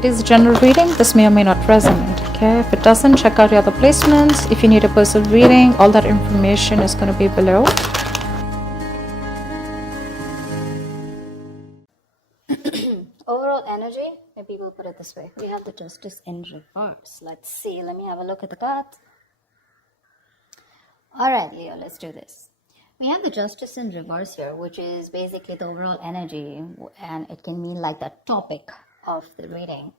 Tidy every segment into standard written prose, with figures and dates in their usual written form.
It is a general reading. This may or may not resonate. Okay, if it doesn't, check out your other placements. If you need a personal reading, all that information is going to be below. Overall energy, maybe we'll put it this way. We have the Justice in reverse. Let's see. Let me have a look at the cards. Alright, Leo, let's do this. We have the Justice in reverse here, which is basically the overall energy, and it can mean like the topic of the reading.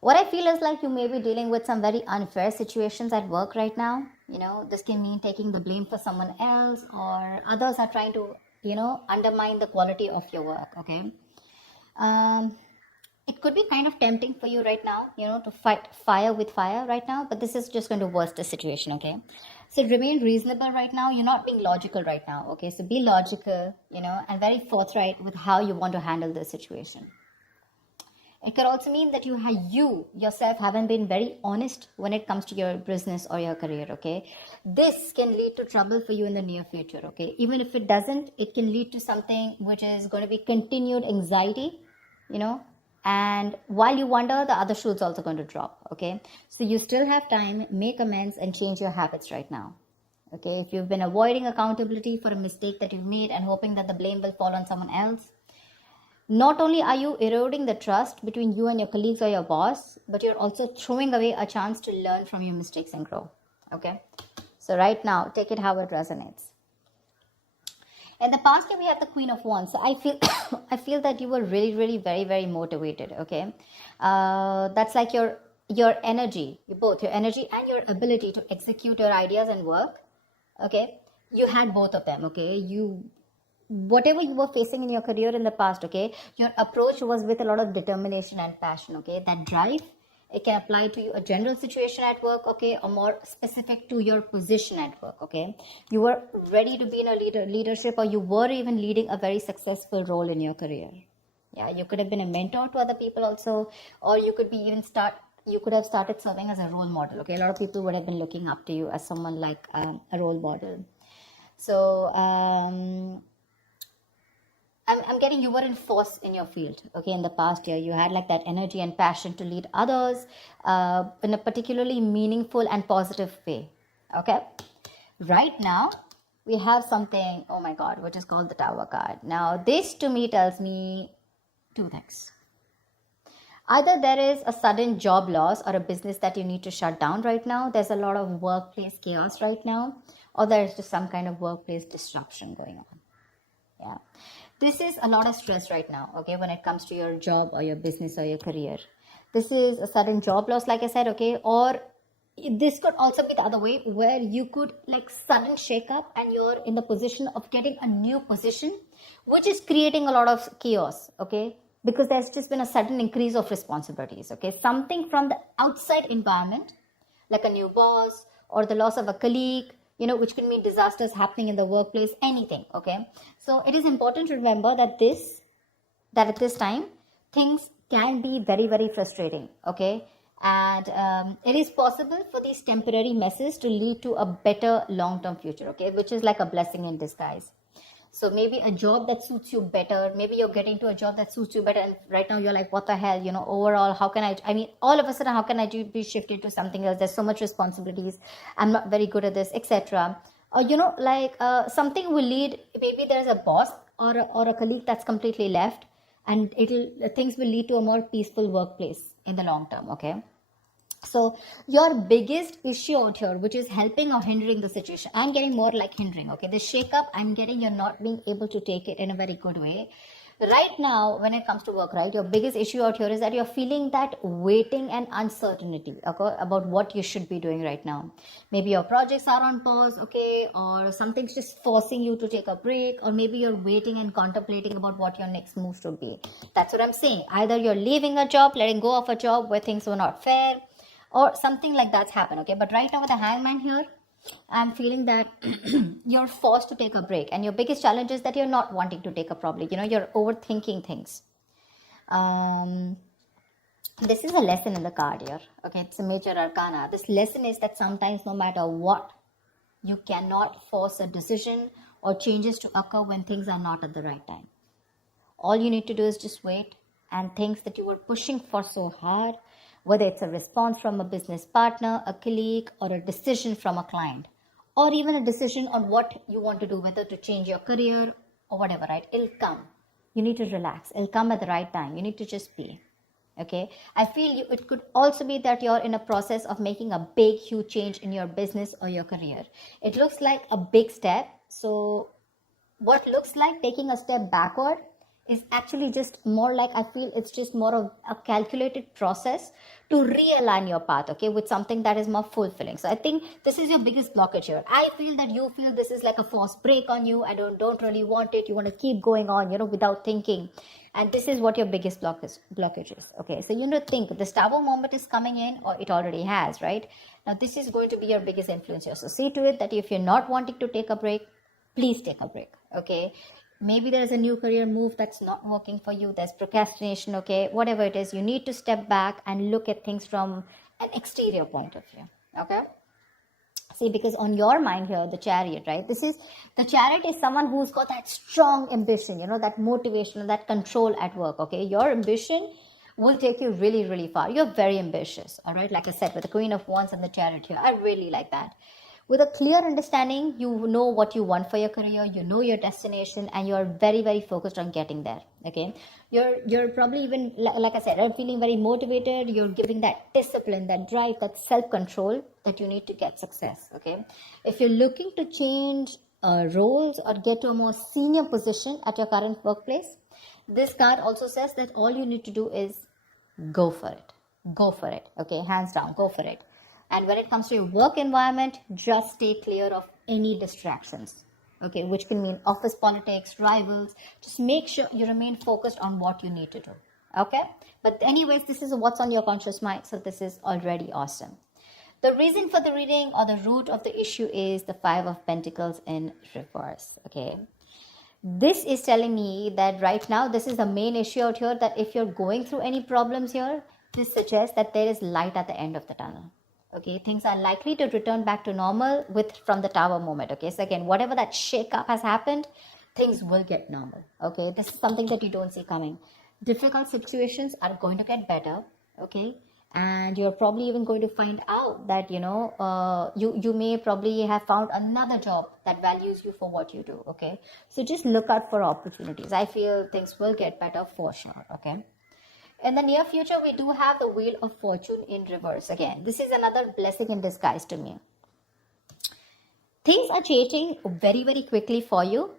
What I feel is like you may be dealing with some very unfair situations at work right now. You know, this can mean taking the blame for someone else, or others are trying to, undermine the quality of your work, okay? It could be kind of tempting for you right now, to fight fire with fire right now, but this is just going to worsen the situation, okay? So remain reasonable right now. You're not being logical right now, okay? So be logical, and very forthright with how you want to handle this situation. It could also mean that you yourself haven't been very honest when it comes to your business or your career, okay? This can lead to trouble for you in the near future, okay? Even if it doesn't, it can lead to something which is going to be continued anxiety, and while you wonder, the other shoe is also going to drop, okay? So you still have time, make amends and change your habits right now, okay? If you've been avoiding accountability for a mistake that you've made and hoping that the blame will fall on someone else, not only are you eroding the trust between you and your colleagues or your boss, but you're also throwing away a chance to learn from your mistakes and grow, okay? So right now, take it how it resonates. In the past year, we have the Queen of Wands. So I feel that you were really, really, very, very motivated, okay? That's like your energy, both your energy and your ability to execute your ideas and work, okay? You had both of them, okay? Whatever you were facing in your career in the past, okay, your approach was with a lot of determination and passion, okay? That drive, it can apply to you a general situation at work, okay, or more specific to your position at work, okay? You were ready to be in a leadership, or you were even leading a very successful role in your career. Yeah, you could have been a mentor to other people also, or you could be you could have started serving as a role model, okay? A lot of people would have been looking up to you as someone like a role model. So, I'm getting you were in force in your field, okay? In the past year, you had like that energy and passion to lead others in a particularly meaningful and positive way, okay? Right now, we have something, oh my God, which is called the Tower card. Now, this to me tells me two things. Either there is a sudden job loss or a business that you need to shut down right now. There's a lot of workplace chaos right now, or there's just some kind of workplace disruption going on, yeah. This is a lot of stress right now, okay, when it comes to your job or your business or your career. This is a sudden job loss, like I said, okay, or this could also be the other way, where you could like sudden shake up and you're in the position of getting a new position, which is creating a lot of chaos, okay, because there's just been a sudden increase of responsibilities, okay, something from the outside environment, like a new boss or the loss of a colleague, which could mean disasters happening in the workplace, anything, okay? So it is important to remember that at this time, things can be very, very frustrating, okay? And it is possible for these temporary messes to lead to a better long-term future, okay? Which is like a blessing in disguise. So maybe a job that suits you better, maybe you're getting to a job that suits you better, and right now you're like, what the hell, overall, how can all of a sudden, how can I be shifted to something else? There's so much responsibilities, I'm not very good at this, etc. Or, something will lead, maybe there's a boss or a colleague that's completely left, and things will lead to a more peaceful workplace in the long term, okay? So your biggest issue out here, which is helping or hindering the situation, I'm getting more like hindering, okay? The shake-up, I'm getting you're not being able to take it in a very good way. Right now, when it comes to work, right, your biggest issue out here is that you're feeling that waiting and uncertainty, okay, about what you should be doing right now. Maybe your projects are on pause, okay, or something's just forcing you to take a break, or maybe you're waiting and contemplating about what your next move should be. That's what I'm saying. Either you're leaving a job, letting go of a job where things were not fair, or something like that's happened, okay? But right now with the Hangman here, I'm feeling that you're forced to take a break, and your biggest challenge is that you're not wanting to take a break. You're overthinking things. This is a lesson in the card here, okay? It's a major arcana. This lesson is that sometimes no matter what, you cannot force a decision or changes to occur when things are not at the right time. All you need to do is just wait and things that you were pushing for so hard, whether it's a response from a business partner, a colleague, or a decision from a client, or even a decision on what you want to do, whether to change your career or whatever, right? It'll come. You need to relax. It'll come at the right time. You need to just be. Okay, I feel it could also be that you're in a process of making a big, huge change in your business or your career. It looks like a big step. So what looks like taking a step backward is actually just more like, I feel it's just more of a calculated process to realign your path, okay, with something that is more fulfilling. So I think this is your biggest blockage here. I feel that you feel this is like a forced break on you. I don't really want it. You want to keep going on, without thinking. And this is what your biggest blockage is. Okay, so you need to think this Tower moment is coming in, or it already has, right? Now this is going to be your biggest influence here. So see to it that if you're not wanting to take a break, please take a break. Okay, maybe there's a new career move that's not working for you. There's procrastination. Okay, whatever it is, you need to step back and look at things from an exterior point of view. Okay. See, because on your mind here, the Chariot, right? The Chariot is someone who's got that strong ambition, that motivation, that control at work, okay? Your ambition will take you really, really far. You're very ambitious, all right? Like I said, with the Queen of Wands and the Chariot here, I really like that. With a clear understanding, you know what you want for your career, you know your destination, and you're very, very focused on getting there, okay? You're probably even, like I said, you're feeling very motivated. You're giving that discipline, that drive, that self-control that you need to get success, okay? If you're looking to change roles or get to a more senior position at your current workplace, this card also says that all you need to do is go for it, okay? Hands down, go for it. And when it comes to your work environment, just stay clear of any distractions, okay, which can mean office politics, rivals. Just make sure you remain focused on what you need to do, okay? But anyways, this is what's on your conscious mind, so this is already awesome. The reason for the reading, or the root of the issue, is the Five of Pentacles in reverse, okay? This is telling me that right now, this is the main issue out here, that if you're going through any problems here, this suggests that there is light at the end of the tunnel. Okay, things are likely to return back to normal from the Tower moment. Okay, so again, whatever that shake-up has happened, things will get normal. Okay, this is something that you don't see coming. Difficult situations are going to get better. Okay, and you're probably even going to find out that you may probably have found another job that values you for what you do. Okay, so just look out for opportunities. I feel things will get better for sure. Okay. In the near future, we do have the Wheel of Fortune in reverse. Again, this is another blessing in disguise to me. Things are changing very, very quickly for you.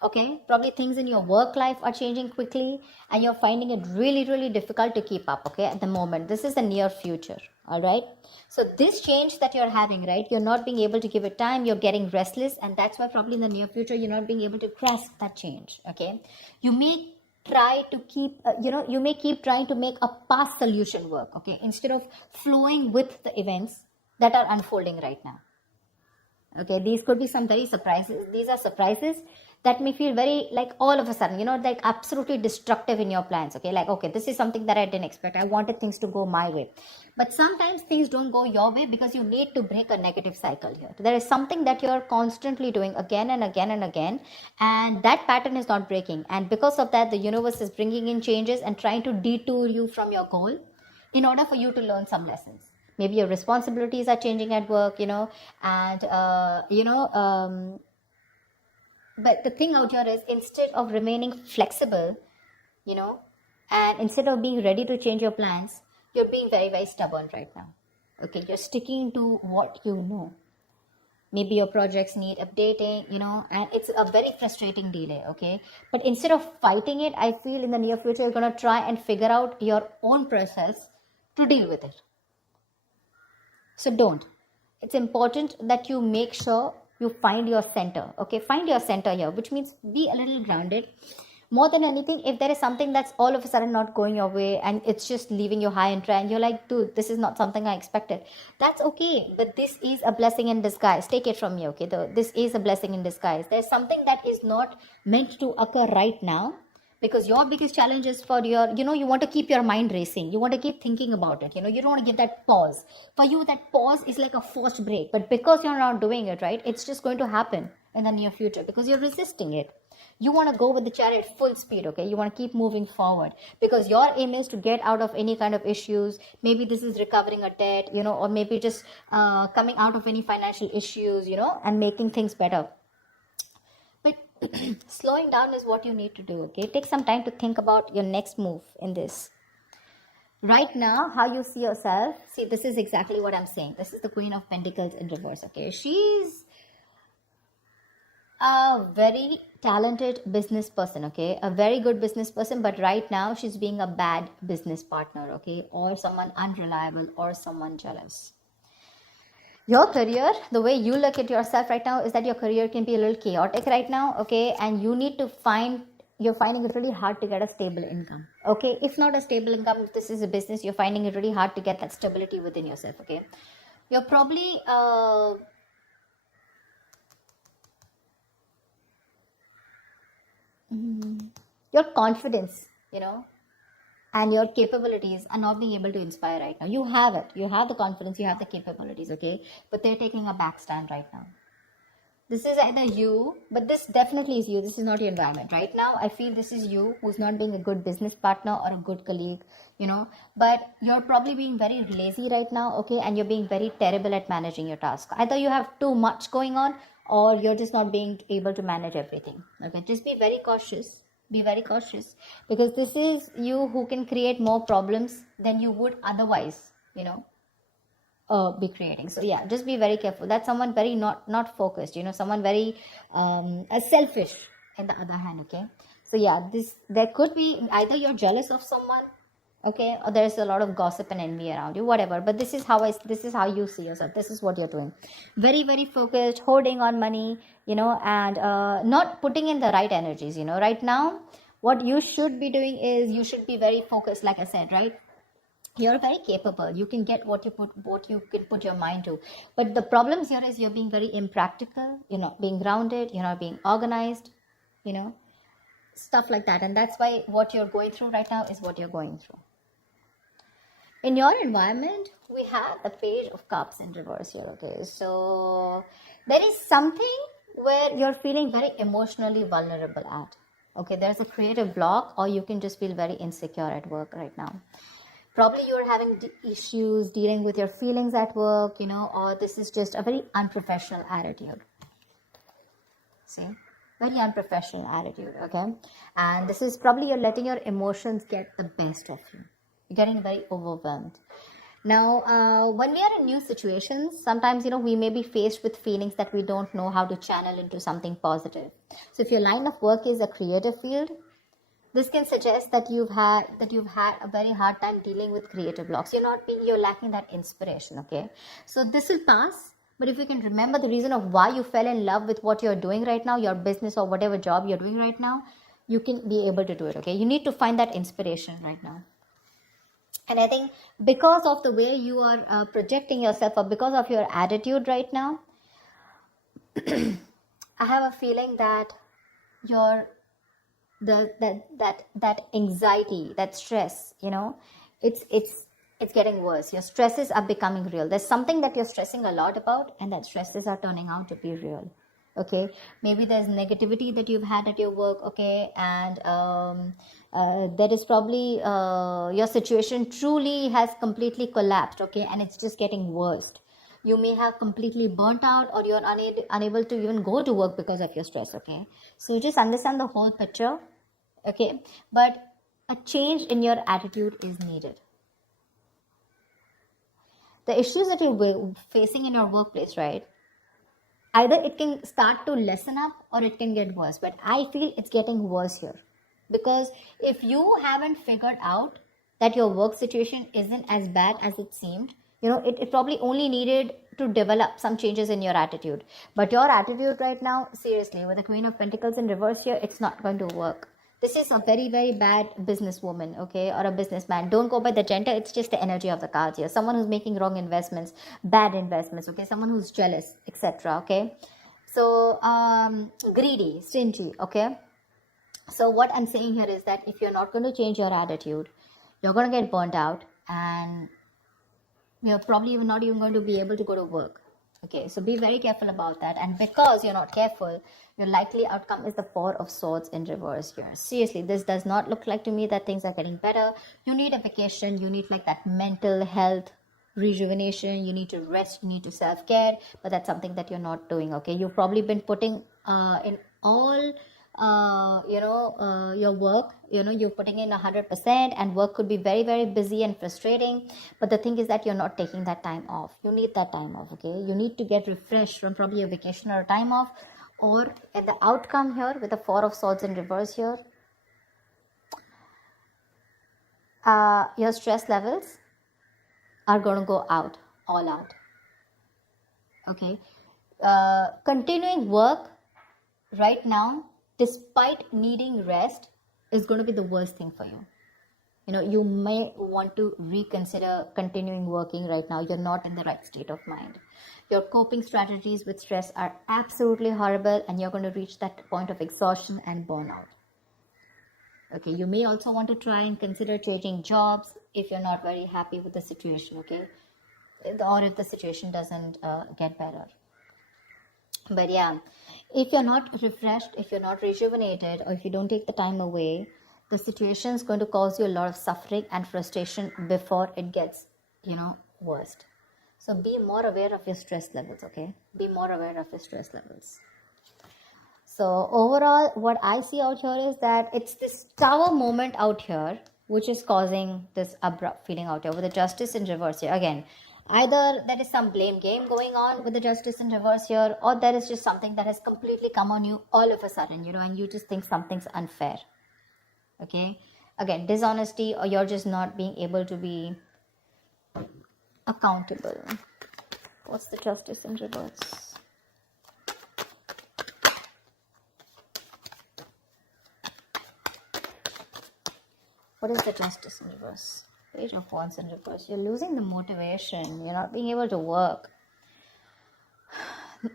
Okay, probably things in your work life are changing quickly, and you're finding it really, really difficult to keep up, okay, at the moment. This is the near future, all right? So this change that you're having, right, you're not being able to give it time, you're getting restless, and that's why probably in the near future, you're not being able to grasp that change, okay? You may try to keep, you may keep trying to make a past solution work, okay, instead of flowing with the events that are unfolding right now. Okay, these could be some very surprises. These are surprises that may feel very, like, all of a sudden, like absolutely destructive in your plans. Okay, like, okay, this is something that I didn't expect. I wanted things to go my way. But sometimes things don't go your way because you need to break a negative cycle here. There is something that you're constantly doing again and again and again, and that pattern is not breaking. And because of that, the universe is bringing in changes and trying to detour you from your goal in order for you to learn some lessons. Maybe your responsibilities are changing at work, and, but the thing out here is, instead of remaining flexible, and instead of being ready to change your plans, you're being very, very stubborn right now. Okay, you're sticking to what you know. Maybe your projects need updating, and it's a very frustrating delay, okay? But instead of fighting it, I feel in the near future, you're going to try and figure out your own process to deal with it. So don't. It's important that you make sure you find your center, okay? Find your center here, which means be a little grounded. More than anything, if there is something that's all of a sudden not going your way and it's just leaving you high and dry and you're like, dude, this is not something I expected. That's okay, but this is a blessing in disguise. Take it from me, okay? This is a blessing in disguise. There's something that is not meant to occur right now, because your biggest challenge is for your, you want to keep your mind racing. You want to keep thinking about it. You don't want to give that pause. For you, that pause is like a forced break. But because you're not doing it, right, it's just going to happen in the near future because you're resisting it. You want to go with the chariot full speed, okay? You want to keep moving forward because your aim is to get out of any kind of issues. Maybe this is recovering a debt, or maybe just coming out of any financial issues, and making things better. But slowing down is what you need to do, okay? Take some time to think about your next move in this. Right now, how you see yourself, see, this is exactly what I'm saying. This is the Queen of Pentacles in reverse, okay? She's a very talented business person, okay? A very good business person, but right now she's being a bad business partner, okay? Or someone unreliable or someone jealous. Your career, the way you look at yourself right now is that your career can be a little chaotic right now, okay? And you need to you're finding it really hard to get a stable income, okay? If not a stable income, if this is a business, you're finding it really hard to get that stability within yourself, okay? You're probably your confidence, and your capabilities are not being able to inspire right now. You have it. You have the confidence, you have the capabilities, okay? But they're taking a back stand right now. This is either you, but this definitely is you. This is not your environment. Right now, I feel this is you who's not being a good business partner or a good colleague, but you're probably being very lazy right now, okay? And you're being very terrible at managing your task. Either you have too much going on or you're just not being able to manage everything, okay? Just be very cautious. Be very cautious because this is you who can create more problems than you would otherwise, be creating. So yeah, just be very careful. That's someone very not focused, someone very selfish in the other hand, okay? So yeah, there could be either you're jealous of someone, okay, or there's a lot of gossip and envy around you, whatever. But this is how you see yourself. This is what you're doing. Very, very focused, holding on money, and not putting in the right energies. Right now, what you should be doing is you should be very focused, like I said, right? You're very capable. You can get what you can put your mind to. But the problems here is you're being very impractical. You're not being grounded. You're not being organized. Stuff like that. And that's why what you're going through right now is what you're going through. In your environment, we have the Page of Cups in reverse here, okay? So there is something where you're feeling very emotionally vulnerable at, okay? There's a creative block, or you can just feel very insecure at work right now. Probably you're having issues dealing with your feelings at work, or this is just a very unprofessional attitude. See? Very unprofessional attitude, okay? And this is probably you're letting your emotions get the best of you. You're getting very overwhelmed. Now, when we are in new situations, sometimes, we may be faced with feelings that we don't know how to channel into something positive. So if your line of work is a creative field, this can suggest that you've had a very hard time dealing with creative blocks. You're lacking that inspiration, okay? So this will pass, but if you can remember the reason of why you fell in love with what you're doing right now, your business or whatever job you're doing right now, you can be able to do it, okay? You need to find that inspiration right now. And I think because of the way you are projecting yourself, or because of your attitude right now, I have a feeling that that anxiety, that stress, it's getting worse. Your stresses are becoming real. There's something that you're stressing a lot about, and that stresses are turning out to be real. Okay, maybe there's negativity that you've had at your work, okay, and that is probably your situation truly has completely collapsed, okay, and it's just getting worse. You may have completely burnt out, or you're unable to even go to work because of your stress, okay? So just understand the whole picture, okay? But a change in your attitude is needed. The issues that you're facing in your workplace, right? Either it can start to lessen up or it can get worse. But I feel it's getting worse here. Because if you haven't figured out that your work situation isn't as bad as it seemed, it probably only needed to develop some changes in your attitude. But your attitude right now, seriously, with the Queen of Pentacles in reverse here, it's not going to work. This is a very, very bad businesswoman, okay, or a businessman. Don't go by the gender. It's just the energy of the cards here. Someone who's making wrong investments, bad investments, okay, someone who's jealous, etc., okay. So, greedy, stingy, okay. So what I'm saying here is that if you're not going to change your attitude, you're going to get burnt out, and you're probably not even going to be able to go to work. Okay, so be very careful about that. And because you're not careful, your likely outcome is the Four of Swords in reverse here. Seriously, this does not look like to me that things are getting better. You need a vacation. You need like that mental health rejuvenation. You need to rest. You need to self-care. But that's something that you're not doing, okay? You've probably been putting in all your work, you're putting in 100%, and work could be very, very busy and frustrating. But the thing is that you're not taking that time off. You need that time off, okay? You need to get refreshed from probably a vacation or a time off. Or at the outcome here with the Four of Swords in reverse here, your stress levels are going to go out, all out. Okay, continuing work right now, despite needing rest, is going to be the worst thing for you. You may want to reconsider continuing working right now. You're not in the right state of mind. Your coping strategies with stress are absolutely horrible, and you're going to reach that point of exhaustion and burnout. Okay, you may also want to try and consider changing jobs if you're not very happy with the situation, okay? Or if the situation doesn't get better. But yeah, if you're not refreshed, if you're not rejuvenated, or if you don't take the time away, the situation is going to cause you a lot of suffering and frustration before it gets, worst. So be more aware of your stress levels, okay? Be more aware of your stress levels. So overall, what I see out here is that it's this Tower moment out here, which is causing this abrupt feeling out here with the Justice in reverse here. Again, either there is some blame game going on with the Justice in reverse here, or there is just something that has completely come on you all of a sudden, and you just think something's unfair. Okay, again, dishonesty, or you're just not being able to be accountable. What's the Justice in reverse? What is the Justice in reverse? Page of Wands in reverse. You're losing the motivation. You're not being able to work.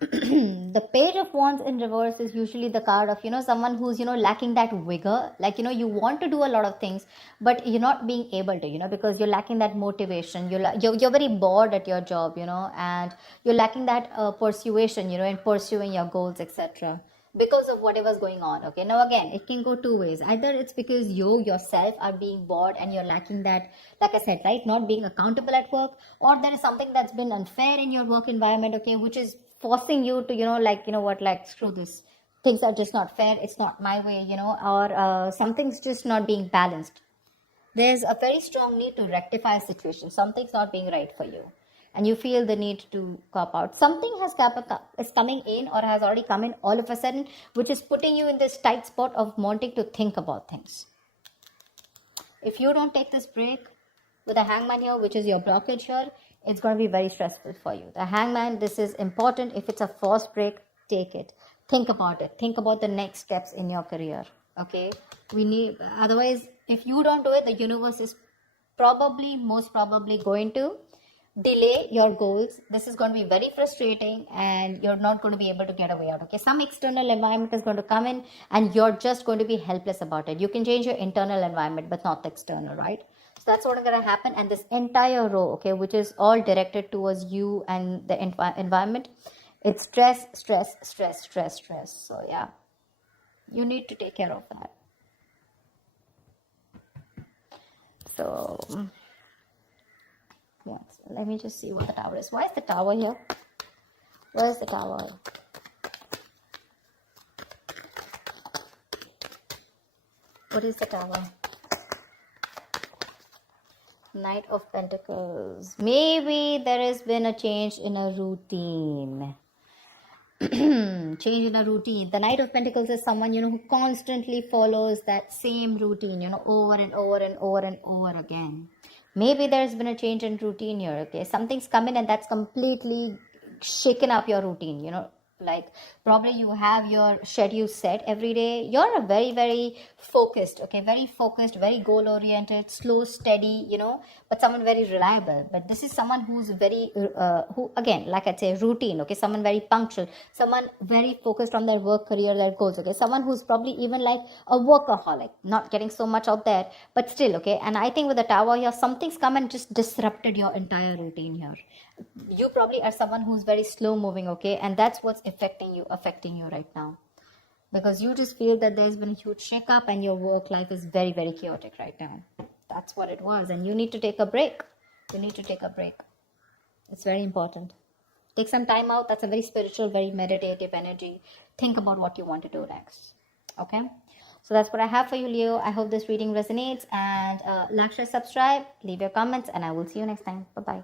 The Page of Wands in reverse is usually the card of, someone who's, lacking that vigor. Like, you want to do a lot of things, but you're not being able to, because you're lacking that motivation. You're very bored at your job, and you're lacking that persuasion, in pursuing your goals, etc. Because of whatever's going on. Okay, now again, it can go two ways. Either it's because you yourself are being bored and you're lacking that, like I said, right, not being accountable at work, or there is something that's been unfair in your work environment, okay, which is forcing you to, screw this. Things are just not fair. It's not my way, or something's just not being balanced. There's a very strong need to rectify a situation. Something's not being right for you, and you feel the need to cop out. Something is coming in, or has already come in all of a sudden, which is putting you in this tight spot of wanting to think about things. If you don't take this break with the Hangman here, which is your blockage here, it's going to be very stressful for you. The Hangman, this is important. If it's a forced break, take it. Think about it. Think about the next steps in your career. Okay? Otherwise, if you don't do it, the universe is most probably going to delay your goals. This is going to be very frustrating, and you're not going to be able to get away out. Okay, some external environment is going to come in, and you're just going to be helpless about it. You can change your internal environment, but not the external, right? So that's what's going to happen. And this entire row, okay, which is all directed towards you and the environment, it's stress, stress, stress, stress, stress. So yeah, you need to take care of that. So yeah, so let me just see what the Tower is. Why is the Tower here? Where is the Tower? What is the Tower? Knight of Pentacles. Maybe there has been a change in a routine. Change in a routine. The Knight of Pentacles is someone, who constantly follows that same routine, over and over and over and over again. Maybe there's been a change in routine here, okay? Something's come in and that's completely shaken up your routine, like Probably you have your schedule set every day. You're a very, very focused, okay, very focused, very goal oriented, slow, steady, but someone very reliable. But this is someone who's very who, again, like I say, routine, okay, someone very punctual, someone very focused on their work, career, their goals, okay, someone who's probably even like a workaholic, not getting so much out there, but still, okay. And I think with the Tower here, something's come and just disrupted your entire routine here. You probably are someone who's very slow moving, okay, and that's what's affecting you right now, because you just feel that there's been a huge shake-up and your work life is very, very chaotic right now. That's what it was, and you need to take a break. It's very important. Take some time out. That's a very spiritual, very meditative energy. Think about what you want to do next. Okay, so that's what I have for you, Leo. I hope this reading resonates, and like, share, subscribe, leave your comments, and I will see you next time. Bye bye.